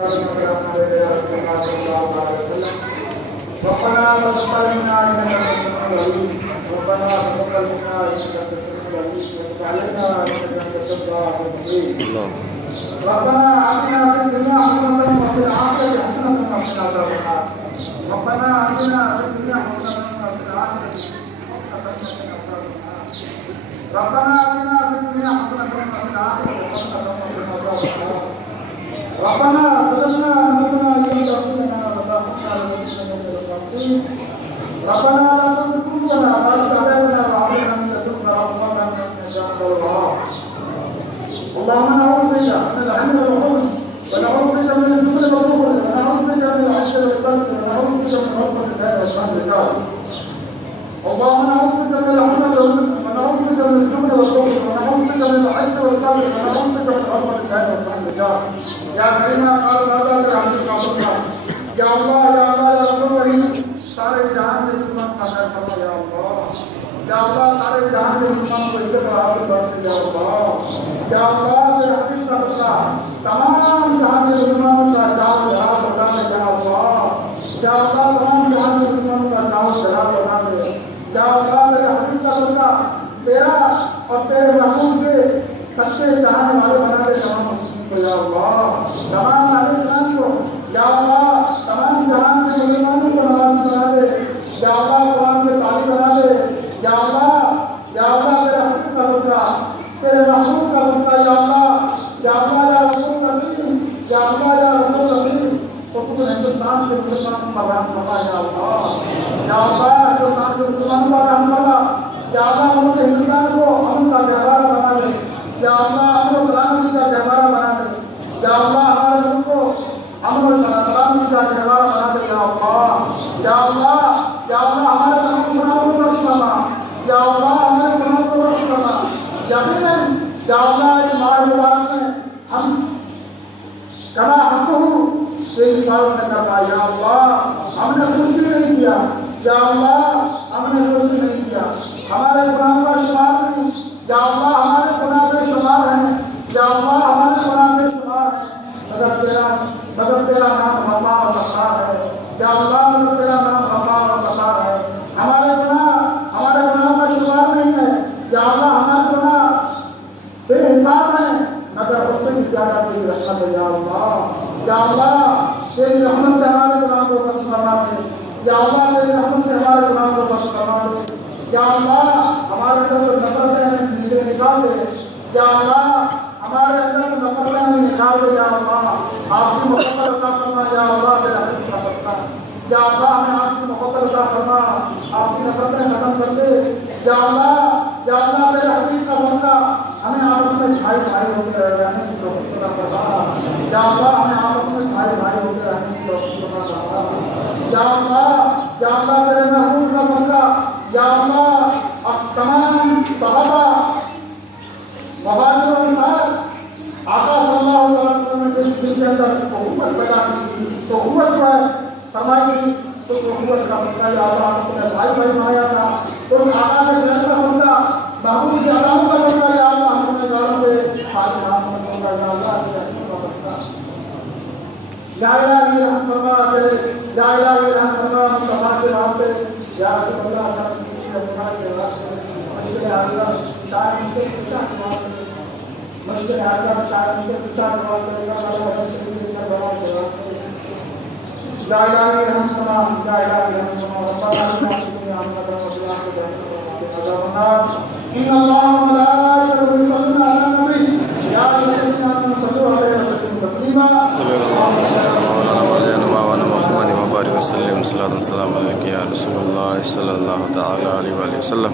ربنا آتنا في الدنيا حسنة وفي الآخرة حسنة وقنا عذاب النار. ربنا آتنا في الدنيا حسنة وفي الآخرة حسنة وقنا عذاب النار. ربنا آتنا في الدنيا حسنة وفي الآخرة حسنة وقنا عذاب النار. ربنا ظلمنا أنفسنا وإن لم تغفر لنا وترحمنا لنكونن من الخاسرين. ربنا لا تزغ قلوبنا بعد إذ هديتنا وهب لنا من لدنك رحمة إنك أنت الوهاب. اللهم نعوذ بك من الهم والحزن ونعوذ بك من الجبن والبخل ونعوذ بك من العجز والكسل ونعوذ بك من غضب اللسان والقلب الجار. اللهم نعوذ بك من الهم والحزن ونعوذ بك من الجبن والبخل ونعوذ بك من العجز والكسل ونعوذ بك من غضب اللسان والقلب الجار. يا كريم قال هذا برحمتك يا الله يا الله يا رب الرحيم. سارے جہان میں امت کا خیر فرما یا اللہ. یا اللہ سارے جہان میں امت کو عزت اور عافیت بخش یا اللہ. یا اللہ میرے حبیب کا صدقہ تمام جہان میں مسلمانوں کا چاو جلال بنا دے یا اللہ. یا اللہ تمام جہان میں مسلمانوں کا چاو جلال بنا دے یا اللہ. میرے حبیب کا صدقہ تیرا اور تیرے محبوب کے سچے چاہنے والے بنا دے تمام مسلمانوں کو یا اللہ. تمام اہل ایمان کو یا اللہ تمام جہان میں مسلمانوں کو نواز بنا دے یا اللہ. قرآن کے تعلیم بنا دے یا اللہ. یا اللہ میرے حبیب کا صدقہ تیرے محبوب کا صدقہ یا اللہ. یا اللہ یا رسول کریم یا اللہ یا رسول کریم تو تم ہندوستان کے مسلمانوں پر رحم فرما یا اللہ. یا اللہ ہندوستان کے مسلمانوں پر رحم فرما یا اللہ. ہم نے ہندوستان کو امن کا گہوارہ بنا دے یا اللہ. امن و سلامتی کا گہوارہ بنا دے یا اللہ. ہمارے ملک کو امن و سلامتی کا گہوارہ بنا دے یا اللہ. یا اللہ یا اللہ ہمارے گناہوں کو بخش فرما یا اللہ. ہمارے گناہوں کو بخش فرما یقیناً یا اللہ. اس ماہ مبارک میں ہم کما حق ہوں تیری حفاظت نہ کر پائے یا اللہ. ہم نے کچھ بھی نہیں کیا یا اللہ. ہم نے کچھ بھی نہیں کیا. ہمارے گناہوں کا شمار نہیں یا اللہ. ہمارے گناہ بے شمار ہیں یا اللہ. ہمارے گناہ بے شمار ہیں مگر تیرا نام غفار و ستار ہے یا اللہ. مگر تیرا نام غفار و ستار ہے. ہمارے گناہ کا شمار نہیں ہے یا اللہ. ہمارے گناہ بے حساب ہیں مگر اس سے بھی زیادہ تیری رحمت ہے یا اللہ. یا اللہ تیری رحمت سے ہمارے گناہ کو بخش فرما دے یا اللہ. تیری رحمت سے ہمارے گناہ کو بخش فرما دے یا اللہ. ہمارے اندر جو نفرتیں ہیں نیچے نکال دے یا اللہ. ہمارے اندر جو نفرتیں ہیں نکال دے یا اللہ. آپ کی محبت عطا فرما یا اللہ. میرے حبیب کا صدقہ یا اللہ ہمیں آپ کی محبت عطا فرما. آپ کی نفرتیں ختم کر دے یا اللہ. یا اللہ میرے حبیب کا صدقہ ہمیں آپس میں بھائی بھائی ہو کے رہنے کی توفیق عطا فرما یا اللہ. ہمیں آپس میں بھائی بھائی ہو کے رہنے کی توفیق عطا فرما یا اللہ. یا اللہ تیرے محبوب کا صدقہ یا اللہ. تمام صحابہ مہاجر و انصار آقا صلی اللہ علیہ وسلم نے جن کے اندر قوت پیدا کی تو قوت جو ہے فرمائی تو قوت کا صدقہ یا اللہ نے بھائی بھائی بنایا تھا. اس آقا کے جنت کا صدقہ محبوب کی عطاؤں کا صدقہ یا اللہ. ہم نے داروں پہ خاص نام کا یا اللہ کا صدقہ یا الہی رحم فرما دے یا الہی رحم فرما. مصطفیٰ کے نام پہ یا رسول اللہ صلی اللہ علیہ وسلم مشکل حاضرہ شاید ان کے پوچھا مشکل حاضرہ شاید ان کے پوچھا جواب دے گا والا شریف کا جواب دے گا. لا الہی رحم فرما لا الہی رحم فرما. ربنا آتنا فی الدنیا حسنۃ وفی الآخرۃ حسنۃ وقنا عذاب النار. ان اللہ وملائکتہ یصلون علی النبی یا ایھا الذین آمنوا صلوا علیہ وسلموا تسلیما. وبارك وسلم صلاة والسلام عليك يا رسول الله صلى الله تعالى عليه وآله وسلم.